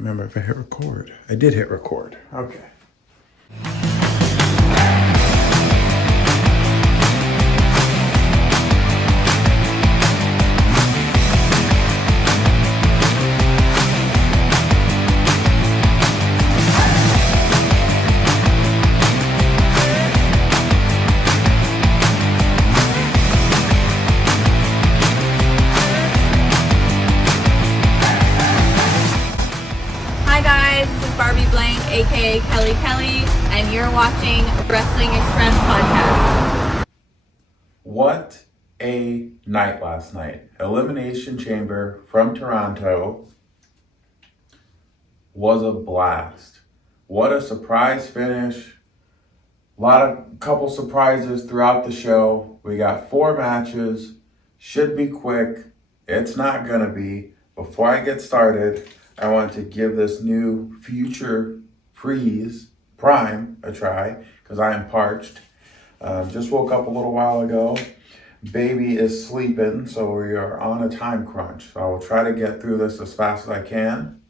Can't remember if I hit record. I did hit record. Okay. aka Kelly Kelly, and you're watching Wrestling Express Podcast. What a night last night. Elimination Chamber from Toronto was a blast. What a surprise finish. Couple surprises throughout the show. We got 4 matches. Should be quick. It's not gonna be. Before I get started, I want to give this new Future Freeze Prime a try because I am parched. Just woke up a little while ago. Baby is sleeping, so we are on a time crunch. So I will try to get through this as fast as I can.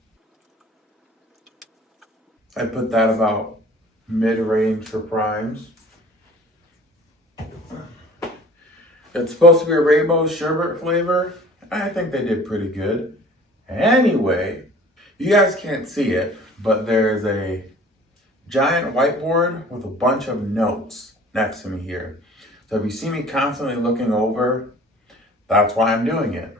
I put that about mid-range for primes. It's supposed to be a rainbow sherbet flavor. I think they did pretty good. Anyway, you guys can't see it, but there's a giant whiteboard with a bunch of notes next to me here. So if you see me constantly looking over, that's why I'm doing it.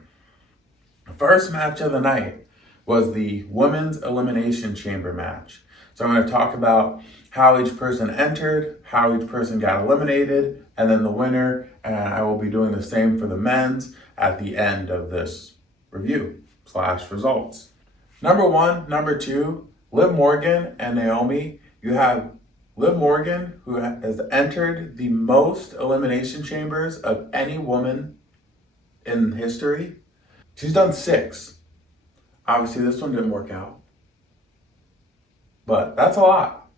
The first match of the night was the Women's Elimination Chamber match. So I'm going to talk about how each person entered, how each person got eliminated, and then the winner. And I will be doing the same for the men's at the end of this review/results. Number 1, number 2, Liv Morgan and Naomi. You have Liv Morgan, who has entered the most elimination chambers of any woman in history. She's done 6. Obviously, this one didn't work out, but that's a lot.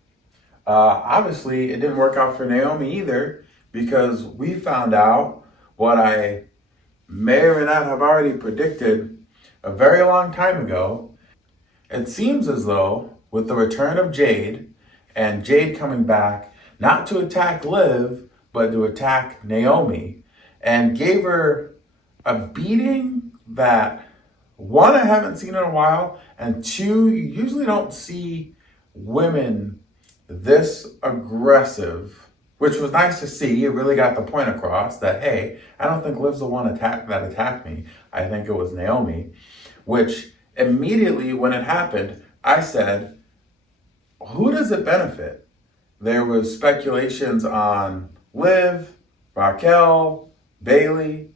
Obviously, it didn't work out for Naomi either because we found out what I may or may not have already predicted a very long time ago. It seems as though with the return of Jade and Jade coming back, not to attack Liv, but to attack Naomi, and gave her a beating that, 1, I haven't seen in a while, and 2, you usually don't see women this aggressive, which was nice to see. It really got the point across that, hey, I don't think Liv's the one that attacked me. I think it was Naomi, which immediately when it happened, I said, who does it benefit? There was speculations on Liv, Raquel, Bailey.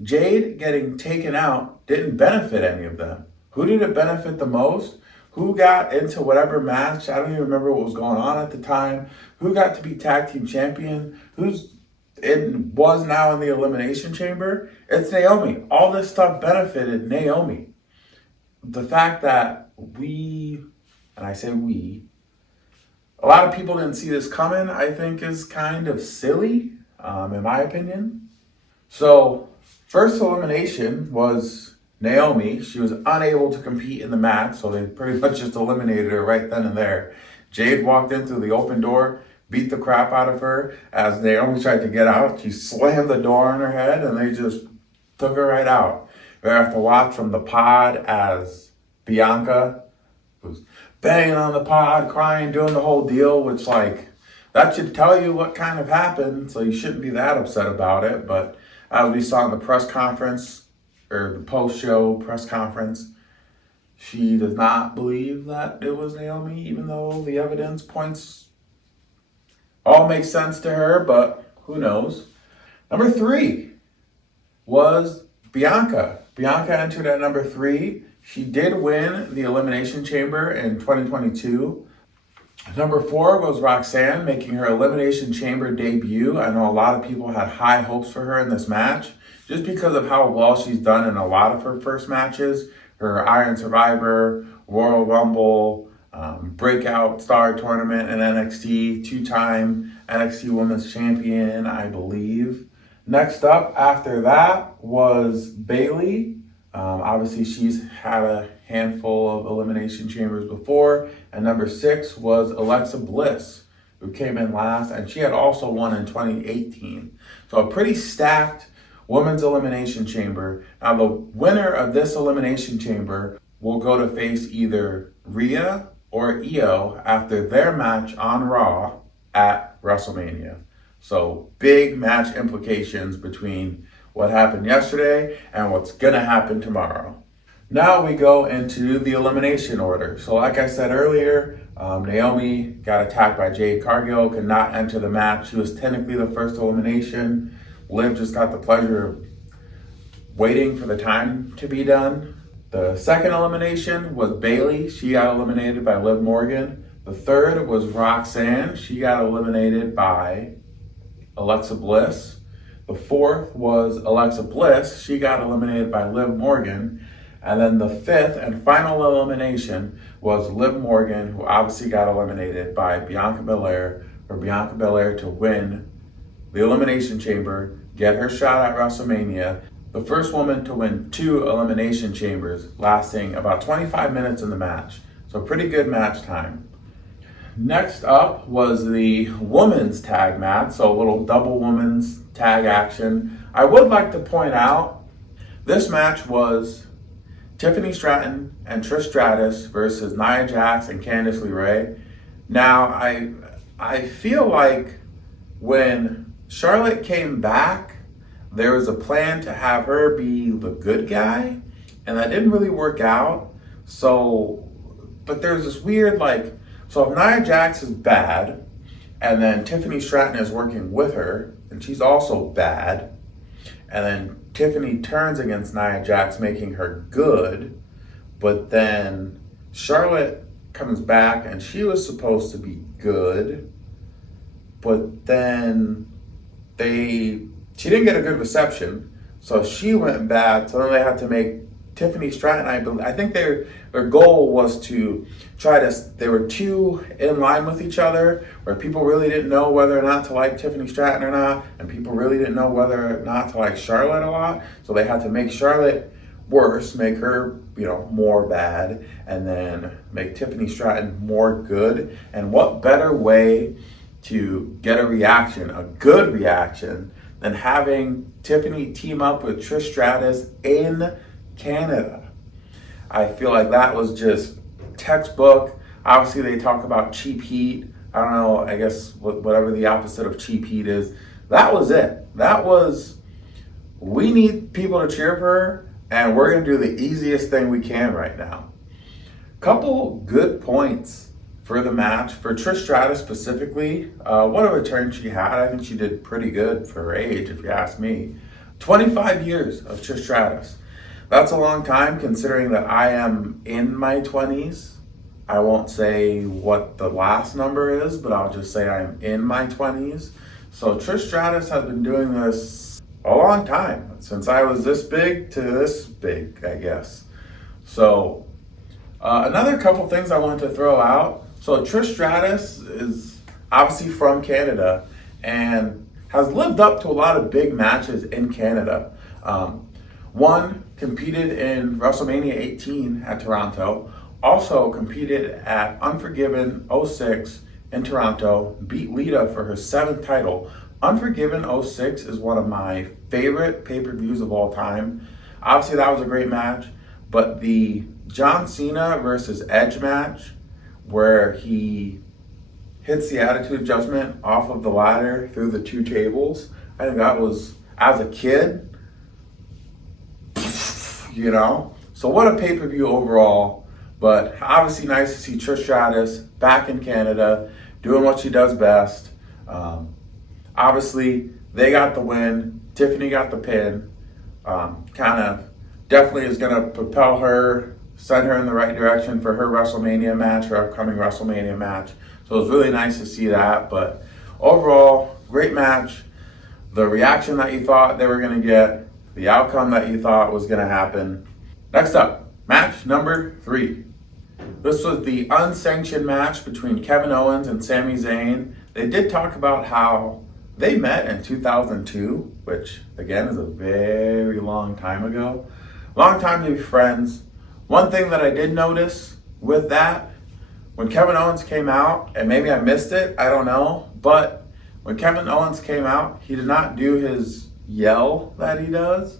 Jade getting taken out didn't benefit any of them. Who did it benefit the most? Who got into whatever match? I don't even remember what was going on at the time. Who got to be tag team champion? Was now in the Elimination Chamber? It's Naomi. All this stuff benefited Naomi. The fact that and I say we, a lot of people didn't see this coming, I think is kind of silly, in my opinion. So, first elimination was Naomi. She was unable to compete in the match, so they pretty much just eliminated her right then and there. Jade walked in through the open door, beat the crap out of her. As Naomi tried to get out, she slammed the door on her head, and they just took her right out. We have to watch from the pod as Bianca was banging on the pod, crying, doing the whole deal, which, that should tell you what kind of happened, so you shouldn't be that upset about it. But as we saw in the press conference, or the post-show press conference, she does not believe that it was Naomi, even though the evidence points all makes sense to her, but who knows. Number 3 was Bianca. Bianca entered at number 3. She did win the Elimination Chamber in 2022. Number 4 was Roxanne, making her Elimination Chamber debut. I know a lot of people had high hopes for her in this match, just because of how well she's done in a lot of her first matches. Her Iron Survivor, Royal Rumble, Breakout Star Tournament in NXT, 2-time NXT Women's Champion, I believe. Next up after that was Bailey. Obviously, she's had a handful of Elimination Chambers before. And number 6 was Alexa Bliss, who came in last, and she had also won in 2018. So a pretty stacked women's Elimination Chamber. Now the winner of this Elimination Chamber will go to face either Rhea or Io after their match on Raw at WrestleMania. So big match implications between what happened yesterday and what's gonna happen tomorrow. Now we go into the elimination order. So like I said earlier, Naomi got attacked by Jade Cargill, could not enter the match. She was technically the first elimination. Liv just got the pleasure of waiting for the time to be done. The second elimination was Bayley. She got eliminated by Liv Morgan. The third was Roxanne. She got eliminated by Alexa Bliss. The fourth was Alexa Bliss. She got eliminated by Liv Morgan. And then the fifth and final elimination was Liv Morgan, who obviously got eliminated by Bianca Belair, for Bianca Belair to win the Elimination Chamber, get her shot at WrestleMania, the first woman to win 2 Elimination Chambers, lasting about 25 minutes in the match. So pretty good match time. Next up was the women's tag match, so a little double women's tag action. I would like to point out, this match was Tiffany Stratton and Trish Stratus versus Nia Jax and Candice LeRae. Now, I feel like when Charlotte came back, there was a plan to have her be the good guy, and that didn't really work out. So, but there's this weird, so if Nia Jax is bad, and then Tiffany Stratton is working with her, and she's also bad, and then Tiffany turns against Nia Jax, making her good, but then Charlotte comes back and she was supposed to be good, but then she didn't get a good reception, so she went bad, so then they had to make Tiffany Stratton, I think their goal was to they were too in line with each other, where people really didn't know whether or not to like Tiffany Stratton or not, and people really didn't know whether or not to like Charlotte a lot, so they had to make Charlotte worse, make her, more bad, and then make Tiffany Stratton more good. And what better way to get a reaction, a good reaction, than having Tiffany team up with Trish Stratus in Canada. I feel like that was just textbook. Obviously, they talk about cheap heat. I don't know, I guess whatever the opposite of cheap heat is. That was it. We need people to cheer for her, and we're going to do the easiest thing we can right now. Couple good points for the match. For Trish Stratus specifically, what a return she had. I think she did pretty good for her age, if you ask me. 25 years of Trish Stratus. That's a long time, considering that I am in my 20s. I won't say what the last number is, but I'll just say I'm in my 20s. So Trish Stratus has been doing this a long time, since I was this big to this big, I guess. So another couple things I wanted to throw out. So Trish Stratus is obviously from Canada and has lived up to a lot of big matches in Canada. One, competed in WrestleMania 18 at Toronto, also competed at Unforgiven 06 in Toronto, beat Lita for her 7th title. Unforgiven 06 is one of my favorite pay-per-views of all time. Obviously that was a great match, but the John Cena versus Edge match, where he hits the Attitude Adjustment off of the ladder through the 2 tables, I think that was, as a kid, So what a pay-per-view overall, but obviously nice to see Trish Stratus back in Canada, doing what she does best. Obviously, they got the win. Tiffany got the pin. Definitely is going to propel her, send her in the right direction for her WrestleMania match, her upcoming WrestleMania match. So it was really nice to see that, but overall, great match. The reaction that you thought they were going to get, the outcome that you thought was going to happen. Next up, match number 3. This was the unsanctioned match between Kevin Owens and Sami Zayn. They did talk about how they met in 2002, which again is a very long time ago. Long time to be friends, One thing that I did notice with that, when Kevin Owens came out, and maybe I missed it, I don't know, but when Kevin Owens came out, he did not do his yell that he does,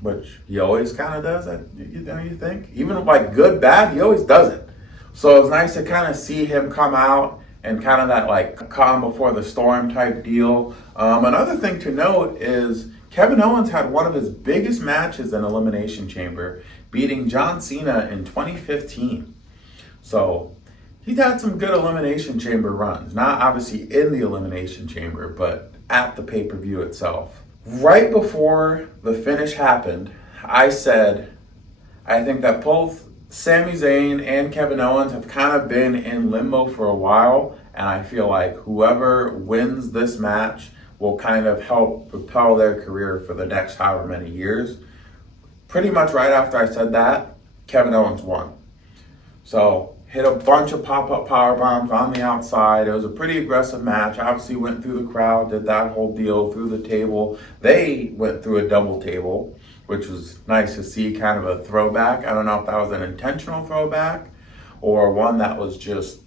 which he always kind of does, don't you think? Even like good, bad, he always does it. So it was nice to kind of see him come out and kind of that like calm before the storm type deal. Another thing to note is Kevin Owens had one of his biggest matches in Elimination Chamber, beating John Cena in 2015. So he's had some good Elimination Chamber runs. Not obviously in the Elimination Chamber, but at the pay-per-view itself. Right before the finish happened, I said, I think that both Sami Zayn and Kevin Owens have kind of been in limbo for a while, and I feel like whoever wins this match will kind of help propel their career for the next however many years. Pretty much right after I said that, Kevin Owens won. So, hit a bunch of pop-up power bombs on the outside. It was a pretty aggressive match. Obviously went through the crowd, did that whole deal, through the table. They went through a double table, which was nice to see, kind of a throwback. I don't know if that was an intentional throwback or one that was just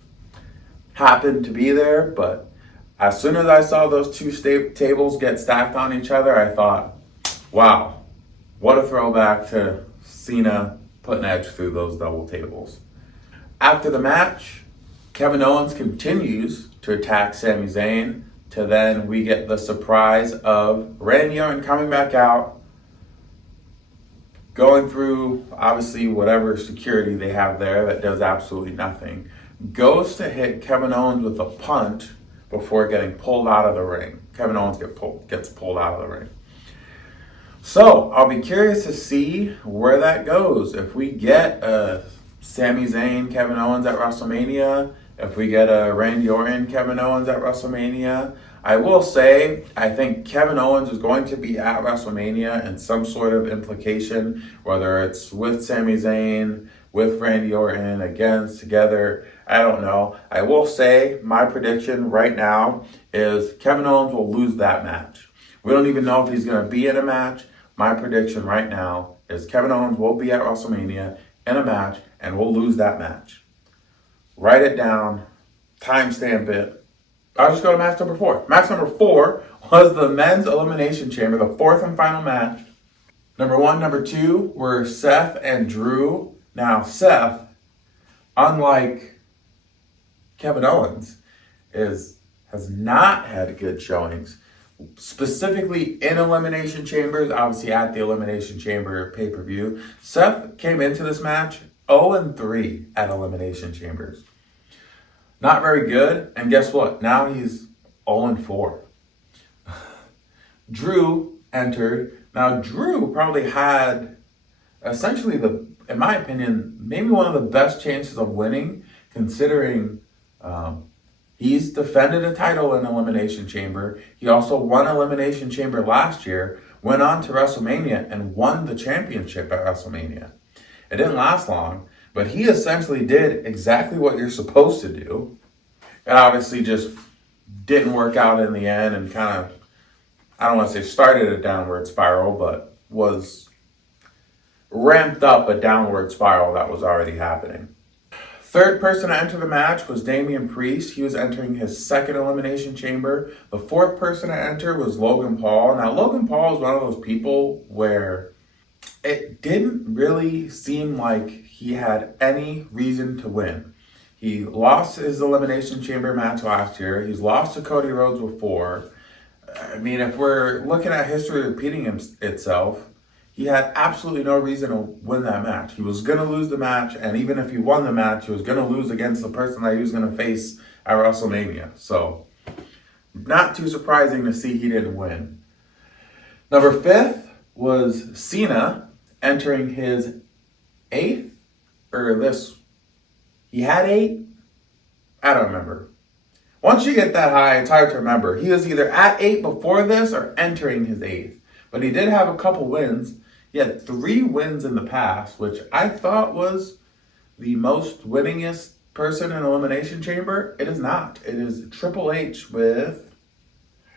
happened to be there, but as soon as I saw those two tables get stacked on each other, I thought, wow, what a throwback to Cena putting Edge through those double tables. After the match, Kevin Owens continues to attack Sami Zayn, to then we get the surprise of Randy Orton coming back out, going through obviously whatever security they have there that does absolutely nothing, goes to hit Kevin Owens with a punch before getting pulled out of the ring. Kevin Owens gets pulled out of the ring. So I'll be curious to see where that goes. If we get a Sami Zayn, Kevin Owens at WrestleMania, if we get a Randy Orton, Kevin Owens at WrestleMania, I will say, I think Kevin Owens is going to be at WrestleMania in some sort of implication, whether it's with Sami Zayn, with Randy Orton, against, together, I don't know. I will say, my prediction right now is Kevin Owens will lose that match. We don't even know if he's going to be in a match. My prediction right now is Kevin Owens will be at WrestleMania in a match, and we'll lose that match. Write it down, timestamp it. I'll just go to match number 4. Match number 4 was the men's Elimination Chamber, the fourth and final match. Number 1, number 2 were Seth and Drew. Now, Seth, unlike Kevin Owens, has not had good showings, specifically in Elimination Chambers, obviously at the Elimination Chamber pay-per-view. Seth came into this match 0-3 at Elimination Chambers. Not very good, and guess what? Now he's 0-4. Drew entered. Now, Drew probably had essentially in my opinion, maybe one of the best chances of winning, considering he's defended a title in Elimination Chamber. He also won Elimination Chamber last year, went on to WrestleMania, and won the championship at WrestleMania. It didn't last long, but he essentially did exactly what you're supposed to do. It obviously just didn't work out in the end and kind of, I don't want to say started a downward spiral, but was ramped up a downward spiral that was already happening. Third person to enter the match was Damian Priest. He was entering his second Elimination Chamber. The fourth person to enter was Logan Paul. Now, Logan Paul is one of those people where it didn't really seem like he had any reason to win. He lost his Elimination Chamber match last year. He's lost to Cody Rhodes before. I mean, if we're looking at history repeating itself, he had absolutely no reason to win that match. He was going to lose the match, and even if he won the match, he was going to lose against the person that he was going to face at WrestleMania. So, not too surprising to see he didn't win. Number 5 was Cena entering his 8th, or this, he had 8? I don't remember. Once you get that high, it's hard to remember. He was either at 8 before this or entering his 8th. But he did have a couple wins. He had 3 wins in the past, which I thought was the most winningest person in Elimination Chamber. It is not. It is Triple H with,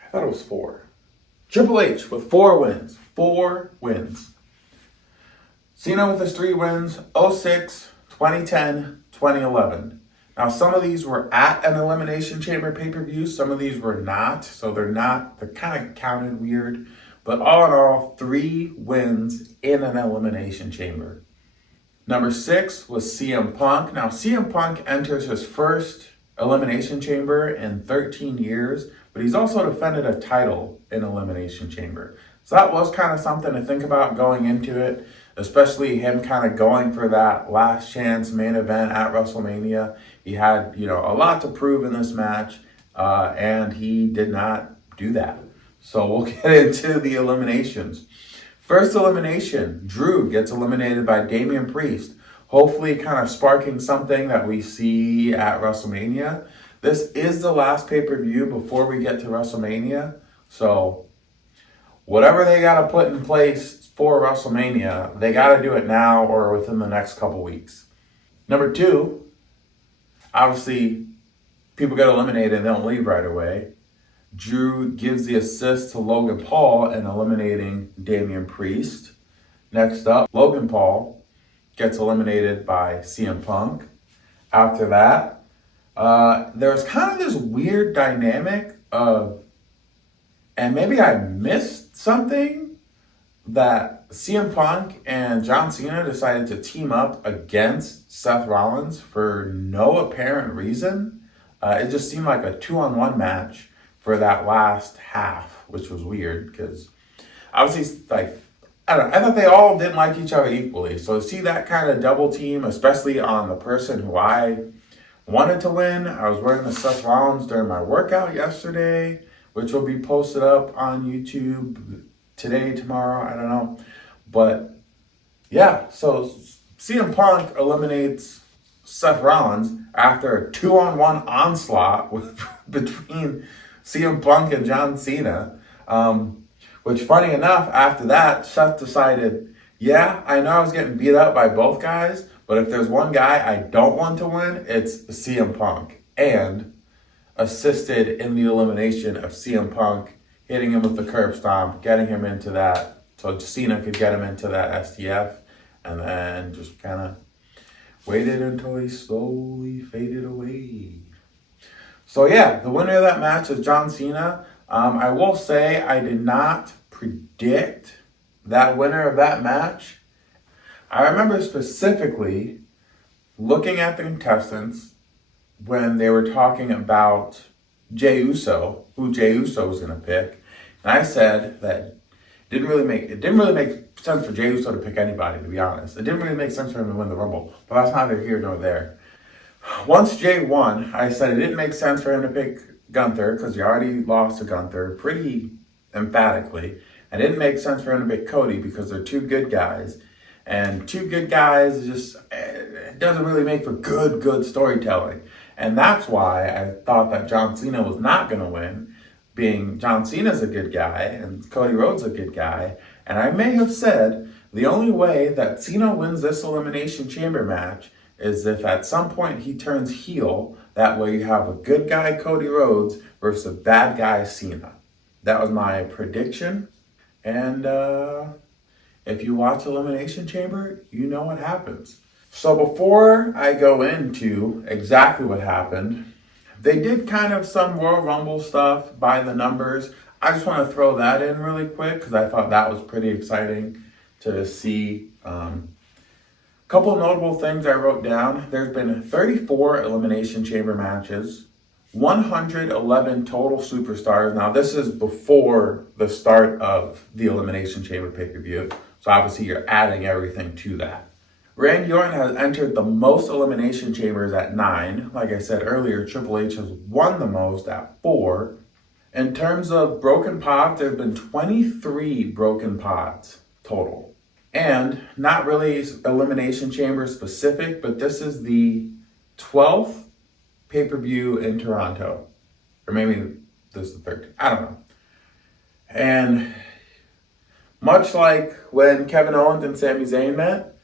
I thought it was 4. Triple H with 4 wins. 4 wins. Cena with his 3 wins, 06, 2010, 2011. Now, some of these were at an Elimination Chamber pay-per-view. Some of these were not. So they're kind of counted weird. But all in all, 3 wins in an Elimination Chamber. Number 6 was CM Punk. Now, CM Punk enters his first Elimination Chamber in 13 years, but he's also defended a title in Elimination Chamber. So that was kind of something to think about going into it, especially him kind of going for that last chance main event at WrestleMania. He had, a lot to prove in this match, and he did not do that. So we'll get into the eliminations. First elimination, Drew gets eliminated by Damian Priest. Hopefully kind of sparking something that we see at WrestleMania. This is the last pay-per-view before we get to WrestleMania. So whatever they got to put in place for WrestleMania, they got to do it now or within the next couple weeks. Number 2, obviously people get eliminated and they don't leave right away. Drew gives the assist to Logan Paul in eliminating Damian Priest. Next up, Logan Paul gets eliminated by CM Punk. After that, there's kind of this weird dynamic of, and maybe I missed something, that CM Punk and John Cena decided to team up against Seth Rollins for no apparent reason. It just seemed like a 2-on-1 match for that last half, which was weird because obviously, I thought they all didn't like each other equally. So to see that kind of double team, especially on the person who I wanted to win. I was wearing the Seth Rollins during my workout yesterday, which will be posted up on YouTube today, tomorrow, I don't know. But yeah, so CM Punk eliminates Seth Rollins after a 2-on-1 onslaught between CM Punk and John Cena. Which, funny enough, after that, Seth decided, yeah, I know I was getting beat up by both guys, but if there's one guy I don't want to win, it's CM Punk. And assisted in the elimination of CM Punk, hitting him with the curb stomp, getting him into that, so Cena could get him into that STF, and then just kind of waited until he slowly faded away. So yeah, the winner of that match is John Cena. I will say I did not predict that winner of that match. I remember specifically looking at the contestants when they were talking about Jey Uso, who Jey Uso was going to pick. And I said that it didn't really make sense for Jey Uso to pick anybody, to be honest. It didn't really make sense for him to win the Rumble. But that's neither here nor there. Once Jey won, I said it didn't make sense for him to pick Gunther because he already lost to Gunther pretty emphatically. It didn't make sense for him to pick Cody because they're 2 good guys. And 2 good guys just, it doesn't really make for good storytelling. And that's why I thought that John Cena was not going to win, being John Cena's a good guy and Cody Rhodes a good guy. And I may have said the only way that Cena wins this Elimination Chamber match is if at some point he turns heel. That way you have a good guy, Cody Rhodes, versus a bad guy, Cena. That was my prediction. And if you watch Elimination Chamber, you know what happens. So before I go into exactly what happened, they did kind of some Royal Rumble stuff by the numbers. I just want to throw that in really quick because I thought that was pretty exciting to see. Couple notable things I wrote down. There's been 34 Elimination Chamber matches, 111 total superstars. Now, this is before the start of the Elimination Chamber pay-per-view, so obviously you're adding everything to that. Randy Orton has entered the most Elimination Chambers at 9. Like I said earlier, Triple H has won the most at 4. In terms of broken pods, there have been 23 broken pods total. And not really Elimination Chamber specific, but this is the 12th pay-per-view in Toronto. Or maybe this is the 13th. I don't know. And much like when Kevin Owens and Sami Zayn met,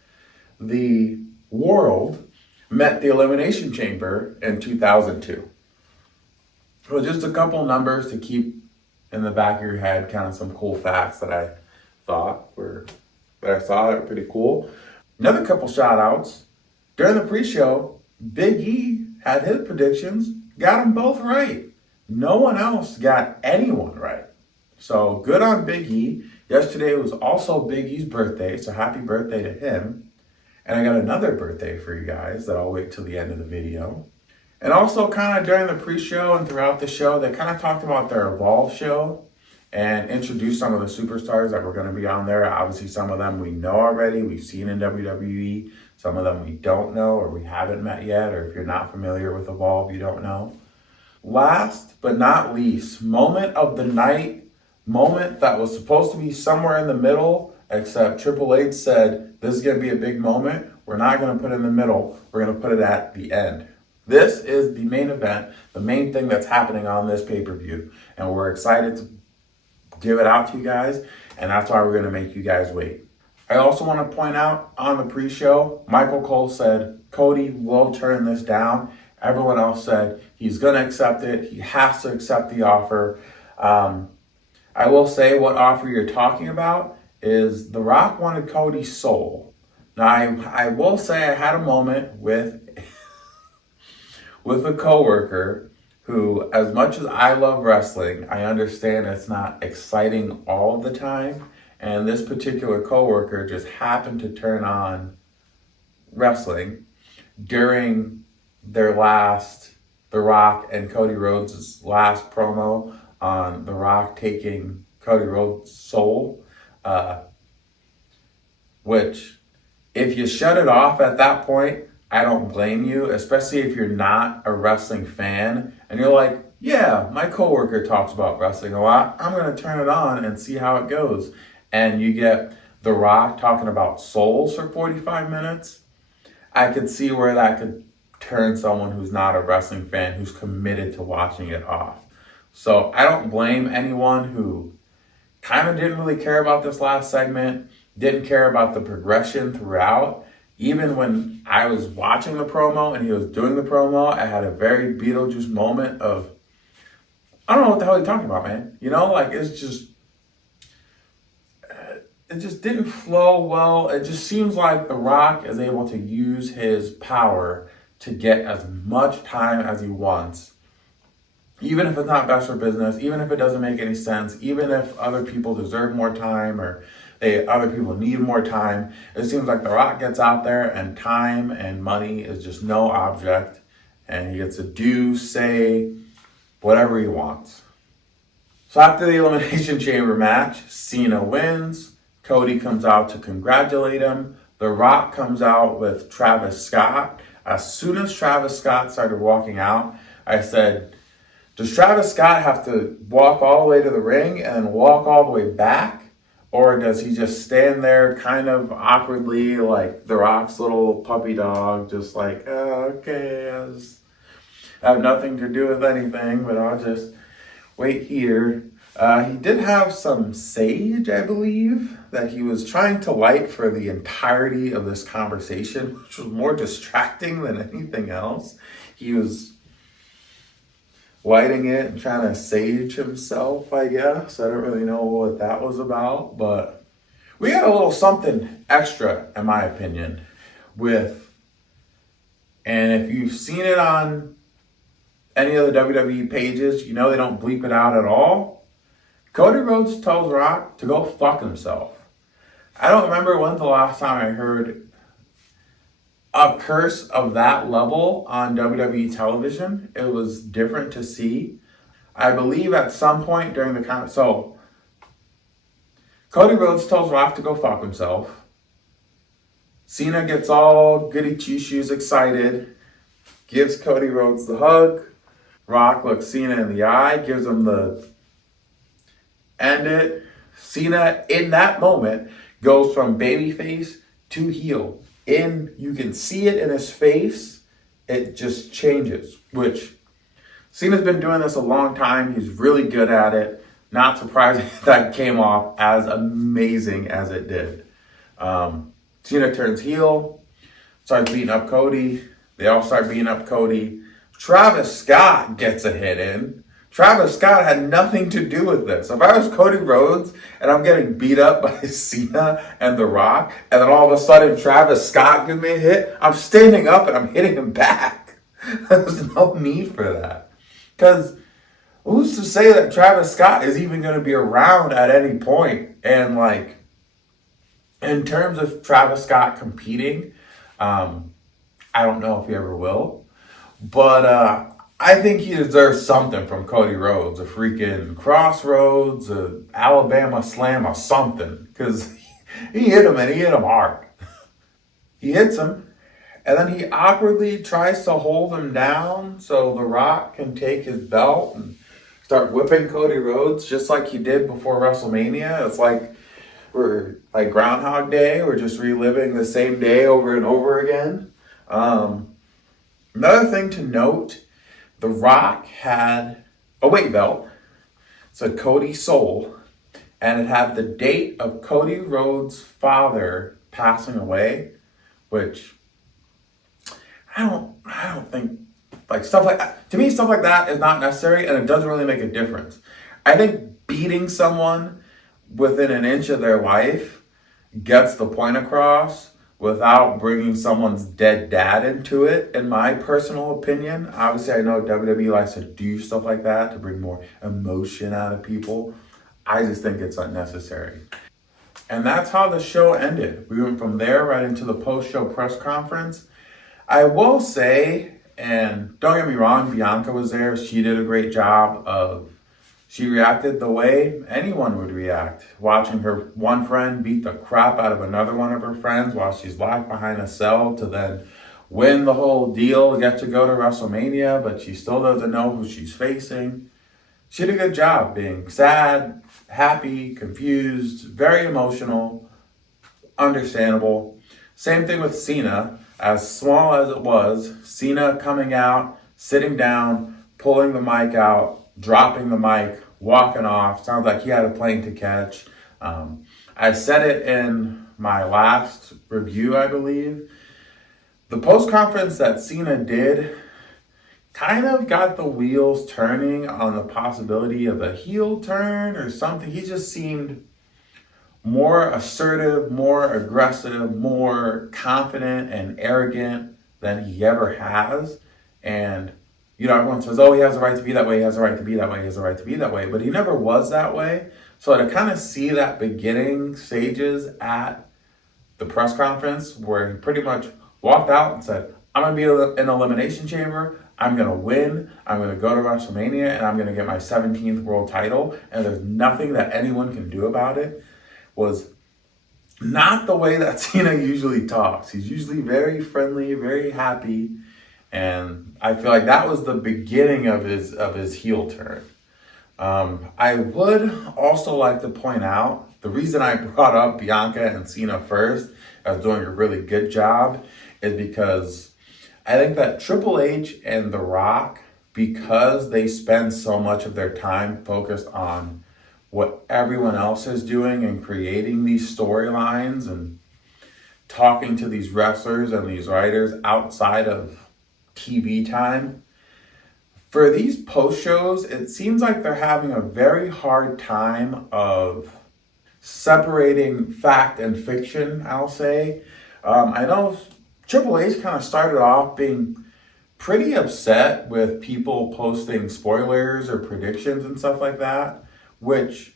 the world met the Elimination Chamber in 2002. So just a couple numbers to keep in the back of your head, kind of some cool facts that I thought were that I saw that were pretty cool. Another couple shout outs. During the pre-show, Big E had his predictions, got them both right. No one else got anyone right. So good on Big E. Yesterday was also Big E's birthday, so happy birthday to him. And I got another birthday for you guys that I'll wait till the end of the video. And also kind of during the pre-show and throughout the show, they kind of talked about their Evolve show and introduced some of the superstars that were going to be on there. Obviously, some of them we know already, we've seen in WWE. Some of them we don't know or we haven't met yet, or if you're not familiar with Evolve, you don't know. Last but not least, moment of the night, moment that was supposed to be somewhere in the middle, except Triple H said, this is going to be a big moment. We're not going to put it in the middle. We're going to put it at the end. This is the main event, the main thing that's happening on this pay-per-view. And we're excited to give it out to you guys. And that's why we're going to make you guys wait. I also want to point out on the pre-show, Michael Cole said, Cody will turn this down. Everyone else said he's going to accept it. He has to accept the offer. I will say what offer you're talking about is The Rock wanted Cody's soul. Now, I will say I had a moment with a coworker who, as much as I love wrestling, I understand it's not exciting all the time. And this particular coworker just happened to turn on wrestling during their last, The Rock and Cody Rhodes' last promo on The Rock taking Cody Rhodes' soul, which if you shut it off at that point, I don't blame you, especially if you're not a wrestling fan and you're like, yeah, my coworker talks about wrestling a lot. I'm going to turn it on and see how it goes. And you get The Rock talking about souls for 45 minutes. I could see where that could turn someone who's not a wrestling fan, who's committed to watching it, off. So I don't blame anyone who kind of didn't really care about this last segment, didn't care about the progression throughout. Even when I was watching the promo and he was doing the promo, I had a very Beetlejuice moment of, I don't know what the hell he's talking about, man. You know, like it just didn't flow well. It just seems like The Rock is able to use his power to get as much time as he wants. Even if it's not best for business, even if it doesn't make any sense, even if other people deserve more time or other people need more time, it seems like The Rock gets out there and time and money is just no object. And he gets to do, say, whatever he wants. So after the Elimination Chamber match, Cena wins. Cody comes out to congratulate him. The Rock comes out with Travis Scott. As soon as Travis Scott started walking out, I said, does Travis Scott have to walk all the way to the ring and then walk all the way back? Or does he just stand there kind of awkwardly like The Rock's little puppy dog, just like, oh, okay, I have nothing to do with anything, but I'll just wait here. He did have some sage, I believe, that he was trying to light for the entirety of this conversation, which was more distracting than anything else. He was lighting it and trying to sage himself, I guess. I don't really know what that was about, but we got a little something extra, in my opinion, and if you've seen it on any of the WWE pages, you know they don't bleep it out at all. Cody Rhodes tells Rock to go fuck himself. I don't remember when's the last time I heard a curse of that level on WWE television. It was different to see. I believe at some point during the so Cody Rhodes tells Rock to go fuck himself. Cena gets all goody two-shoes excited, gives Cody Rhodes the hug. Rock looks Cena in the eye, gives him the end it. Cena, in that moment, goes from babyface to heel. You can see it in his face. It just changes, which Cena's been doing this a long time. He's really good at it. Not surprising that came off as amazing as it did. Cena turns heel, starts beating up Cody. They all start beating up Cody. Travis Scott gets a hit in. Travis Scott had nothing to do with this. If I was Cody Rhodes and I'm getting beat up by Cena and The Rock, and then all of a sudden Travis Scott gives me a hit, I'm standing up and I'm hitting him back. There's no need for that. Because who's to say that Travis Scott is even going to be around at any point? And like, in terms of Travis Scott competing, I don't know if he ever will. But I think he deserves something from Cody Rhodes, a freaking crossroads, a Alabama slam, or something. Because he hit him and he hit him hard. He hits him, and then he awkwardly tries to hold him down so The Rock can take his belt and start whipping Cody Rhodes just like he did before WrestleMania. It's like we're like Groundhog Day. We're just reliving the same day over and over again. Another thing to note, The Rock had a weight belt. It's a Cody Soul, and it had the date of Cody Rhodes' father passing away, which I don't think, like, stuff like that. To me, stuff like that is not necessary, and it doesn't really make a difference. I think beating someone within an inch of their life gets the point across without bringing someone's dead dad into it, in my personal opinion. Obviously, I know WWE likes to do stuff like that to bring more emotion out of people. I just think it's unnecessary. And that's how the show ended. We went from there right into the post-show press conference. I will say, and don't get me wrong, Bianca was there. She did a great job she reacted the way anyone would react. Watching her one friend beat the crap out of another one of her friends while she's locked behind a cell to then win the whole deal, get to go to WrestleMania, but she still doesn't know who she's facing. She did a good job being sad, happy, confused, very emotional, understandable. Same thing with Cena. As small as it was, Cena coming out, sitting down, pulling the mic out, dropping the mic, walking off. Sounds like he had a plane to catch. I said it in my last review, I believe. The post-conference that Cena did kind of got the wheels turning on the possibility of a heel turn or something. He just seemed more assertive, more aggressive, more confident and arrogant than he ever has. And, everyone says, oh, he has the right to be that way, he has the right to be that way, he has the right to be that way. But he never was that way. So to kind of see that beginning stages at the press conference where he pretty much walked out and said, I'm going to be in Elimination Chamber, I'm going to win, I'm going to go to WrestleMania, and I'm going to get my 17th world title, and there's nothing that anyone can do about it, was not the way that Cena usually talks. He's usually very friendly, very happy, and I feel like that was the beginning of his heel turn. I would also like to point out, the reason I brought up Bianca and Cena first as doing a really good job is because I think that Triple H and The Rock, because they spend so much of their time focused on what everyone else is doing and creating these storylines and talking to these wrestlers and these writers outside of TV time, for these post shows, it seems like they're having a very hard time of separating fact and fiction, I'll say. I know Triple H kind of started off being pretty upset with people posting spoilers or predictions and stuff like that, which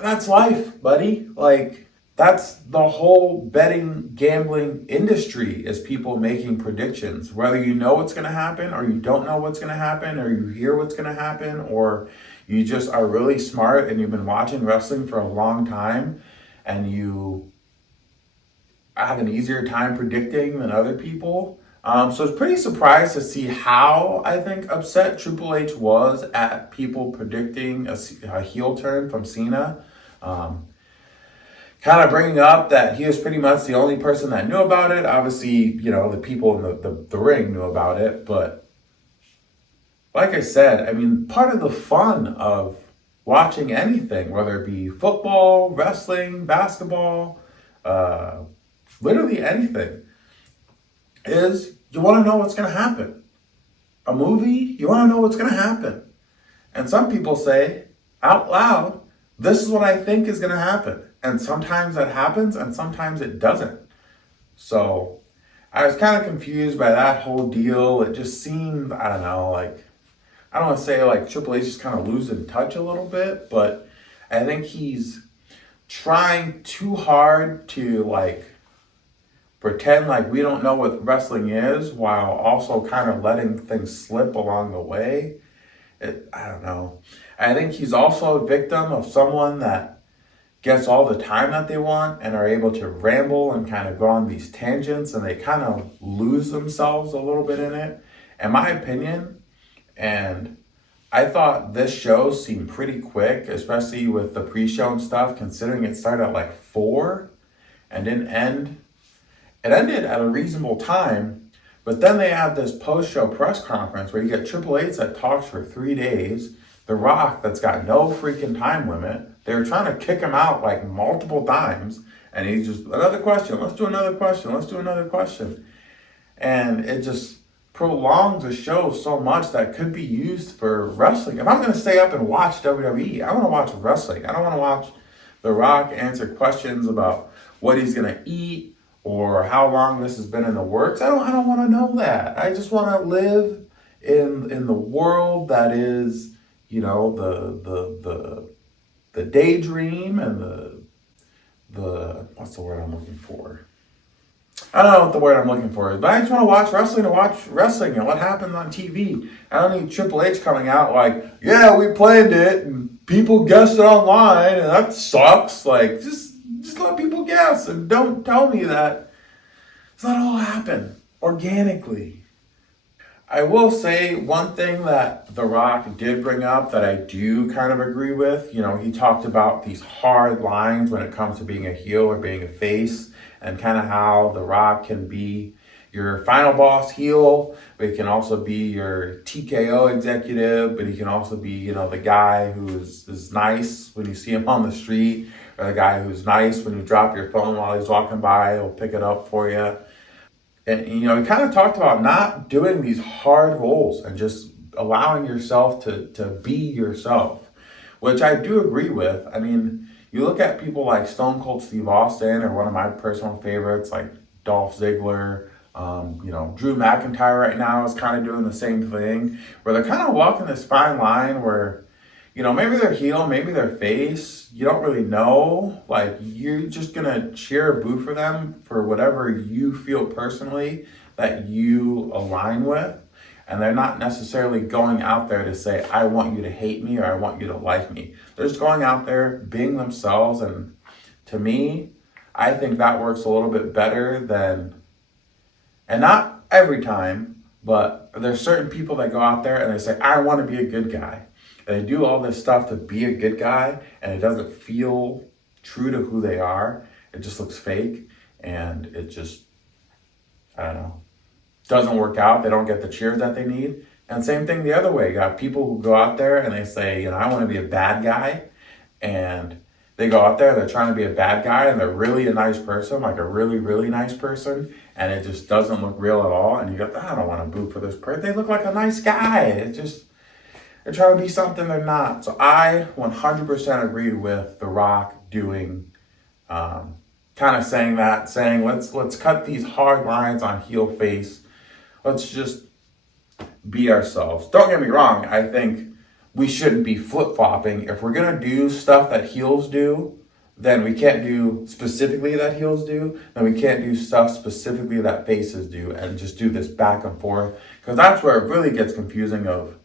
that's life, buddy. Like, that's the whole betting, gambling industry, is people making predictions. Whether you know what's going to happen or you don't know what's going to happen or you hear what's going to happen or you just are really smart and you've been watching wrestling for a long time and you have an easier time predicting than other people. So I was pretty surprised to see how, I think, upset Triple H was at people predicting a heel turn from Cena. Kind of bringing up that he was pretty much the only person that knew about it. Obviously, the people in the ring knew about it. But like I said, I mean, part of the fun of watching anything, whether it be football, wrestling, basketball, literally anything, is you want to know what's going to happen. A movie, you want to know what's going to happen. And some people say out loud, this is what I think is going to happen. And sometimes that happens and sometimes it doesn't. So I was kind of confused by that whole deal. It just seemed, I don't know, like, I don't want to say like Triple H is kind of losing touch a little bit, but I think he's trying too hard to like pretend like we don't know what wrestling is while also kind of letting things slip along the way. I don't know. I think he's also a victim of someone that gets all the time that they want and are able to ramble and kind of go on these tangents, and they kind of lose themselves a little bit in it, in my opinion. And I thought this show seemed pretty quick, especially with the pre-show and stuff, considering it started at like 4 and didn't end. It ended at a reasonable time, but then they had this post-show press conference where you get Triple H that talks for 3 days, The Rock that's got no freaking time limit. They were trying to kick him out like multiple times, and he's just, another question, let's do another question, let's do another question. And it just prolongs the show so much that could be used for wrestling. If I'm going to stay up and watch WWE, I want to watch wrestling. I don't want to watch The Rock answer questions about what he's going to eat or how long this has been in the works. I don't want to know that. I just want to live in the world that is, you know, the daydream and the what's the word I'm looking for? I don't know what the word I'm looking for is, but I just want to watch wrestling and what happens on TV. I don't need Triple H coming out like, yeah, we planned it and people guessed it online and that sucks. Like, just let people guess and don't tell me that it's not all happen organically. I will say one thing that The Rock did bring up that I do kind of agree with. You know, he talked about these hard lines when it comes to being a heel or being a face, and kind of how The Rock can be your final boss heel, but he can also be your TKO executive, but he can also be, you know, the guy who is nice when you see him on the street, or the guy who's nice when you drop your phone while he's walking by, he'll pick it up for you. And, you know, he kind of talked about not doing these hard roles and just allowing yourself to be yourself, which I do agree with. I mean, you look at people like Stone Cold Steve Austin, or one of my personal favorites, like Dolph Ziggler. You know, Drew McIntyre right now is kind of doing the same thing, where they're kind of walking this fine line where, you know, maybe they're heel, maybe they're face. You don't really know. Like, you're just going to cheer or boo for them for whatever you feel personally that you align with. And they're not necessarily going out there to say, I want you to hate me or I want you to like me. They're just going out there being themselves. And to me, I think that works a little bit better than, and not every time, but there's certain people that go out there and they say, I want to be a good guy. And they do all this stuff to be a good guy, and it doesn't feel true to who they are. It just looks fake, and it just, I don't know, doesn't work out. They don't get the cheers that they need. And same thing the other way. You got people who go out there and they say, you know, I want to be a bad guy. And they go out there, they're trying to be a bad guy, and they're really a nice person, like a really, really nice person. And it just doesn't look real at all. And you go, I don't want to boo for this person. They look like a nice guy. It just, they're trying to be something they're not. So I 100% agree with The Rock doing, kind of saying let's cut these hard lines on heel face. Let's just be ourselves. Don't get me wrong. I think we shouldn't be flip-flopping. If we're going to do stuff that heels do, then we can't do specifically that heels do. Then we can't do stuff specifically that faces do and just do this back and forth. Because that's where it really gets confusing of,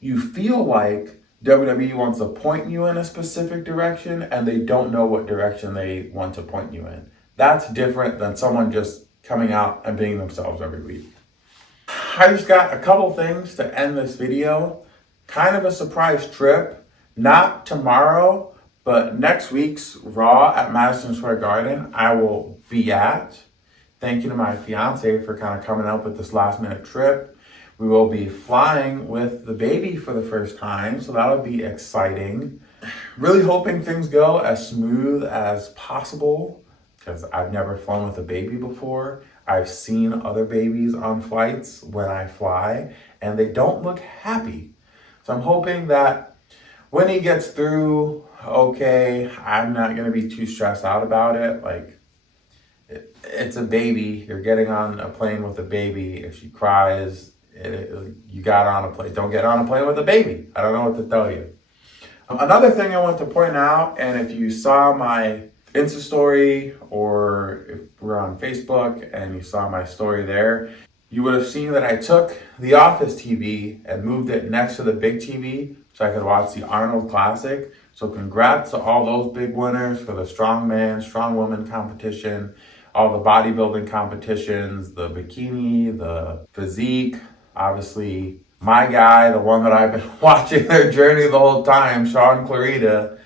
you feel like WWE wants to point you in a specific direction and they don't know what direction they want to point you in. That's different than someone just coming out and being themselves every week. I just got a couple things to end this video. Kind of a surprise trip. Not tomorrow, but next week's Raw at Madison Square Garden, I will be at. Thank you to my fiance for kind of coming up with this last minute trip. We will be flying with the baby for the first time, so that'll be exciting. Really hoping things go as smooth as possible, because I've never flown with a baby before. I've seen other babies on flights when I fly, and they don't look happy. So I'm hoping that when he gets through, okay, I'm not going to be too stressed out about it. Like, it's a baby. You're getting on a plane with a baby. If she cries, you got on a plane. Don't get on a plane with a baby. I don't know what to tell you. Another thing I want to point out, and if you saw my Insta story or if we're on Facebook and you saw my story there, you would have seen that I took the Office TV and moved it next to the big TV so I could watch the Arnold Classic. So congrats to all those big winners for the strong man, strong woman competition, all the bodybuilding competitions, the bikini, the physique, obviously my guy, the one that I've been watching their journey the whole time, Sean Clarita,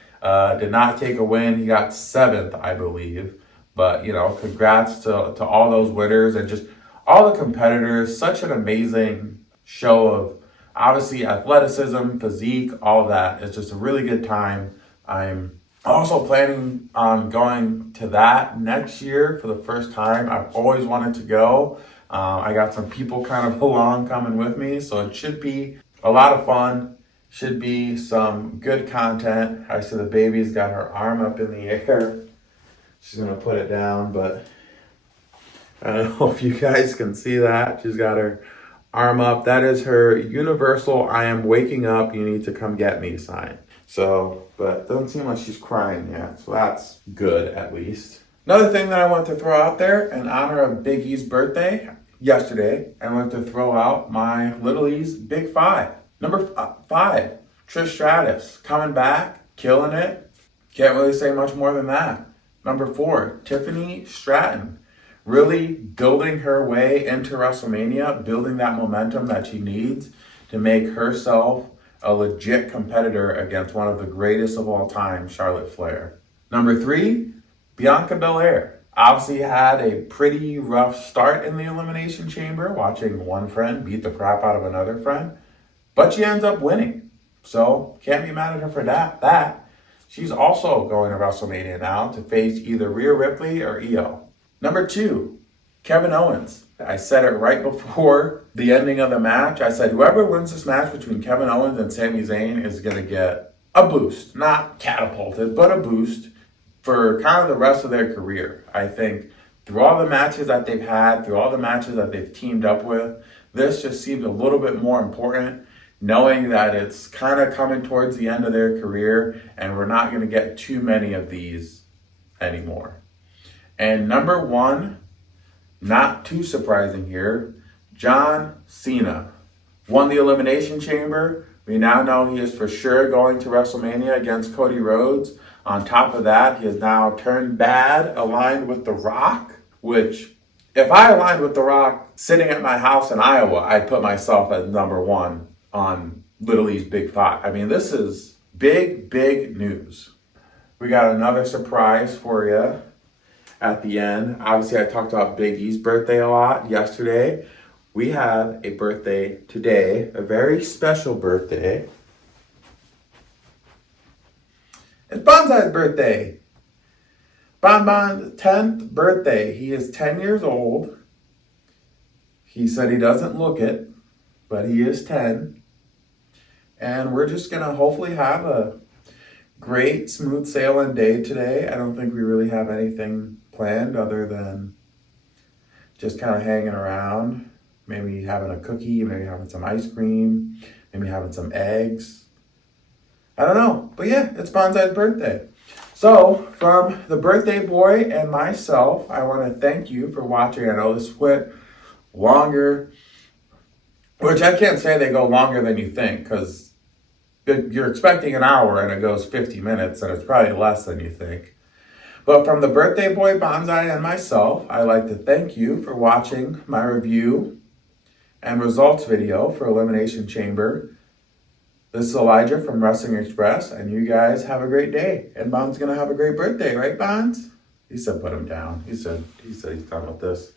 did not take a win. He got 7th, I believe. But, congrats to all those winners and just all the competitors. Such an amazing show of, obviously, athleticism, physique, all of that. It's just a really good time. I'm also planning on going to that next year for the first time. I've always wanted to go. I got some people kind of along coming with me, so it should be a lot of fun. Should be some good content. I see the baby's got her arm up in the air. She's gonna put it down, but I don't know if you guys can see that. She's got her arm up. That is her universal "I am waking up, you need to come get me" sign. So, but it doesn't seem like she's crying yet, so that's good at least. Another thing that I want to throw out there in honor of Big E's birthday yesterday, I want to throw out my Little E's Big Five. Number 5, Trish Stratus, coming back, killing it. Can't really say much more than that. Number 4, Tiffany Stratton, really building her way into WrestleMania, building that momentum that she needs to make herself a legit competitor against one of the greatest of all time, Charlotte Flair. Number 3, Bianca Belair. Obviously had a pretty rough start in the Elimination Chamber, watching one friend beat the crap out of another friend. But she ends up winning. So can't be mad at her for that. She's also going to WrestleMania now to face either Rhea Ripley or Io. Number 2, Kevin Owens. I said it right before the ending of the match. I said whoever wins this match between Kevin Owens and Sami Zayn is going to get a boost. Not catapulted, but a boost for kind of the rest of their career. I think through all the matches that they've had, through all the matches that they've teamed up with, this just seemed a little bit more important, knowing that it's kind of coming towards the end of their career and we're not going to get too many of these anymore. And number 1, not too surprising here, John Cena won the Elimination Chamber. We now know he is for sure going to WrestleMania against Cody Rhodes. On top of that, he has now turned bad, aligned with The Rock, which if I aligned with The Rock sitting at my house in Iowa, I'd put myself as number 1 on Little E's Big Five. I mean, this is big, big news. We got another surprise for you at the end. Obviously, I talked about Big E's birthday a lot yesterday. We have a birthday today, a very special birthday. It's Bonsai's birthday. Bon's 10th birthday. He is 10 years old. He said he doesn't look it, but he is 10. And we're just going to hopefully have a great, smooth sailing day today. I don't think we really have anything planned other than just kind of hanging around. Maybe having a cookie, maybe having some ice cream, maybe having some eggs. I don't know. But yeah, it's Bonsai's birthday. So, from the birthday boy and myself, I want to thank you for watching. I know this went longer, which I can't say they go longer than you think, because you're expecting an hour and it goes 50 minutes, and it's probably less than you think. But from the birthday boy, Bonsai, and myself, I'd like to thank you for watching my review and results video for Elimination Chamber. This is Elijah from Wrestling Express, and you guys have a great day. And Bon's going to have a great birthday, right, Bonds? He said put him down. He said he's done with this.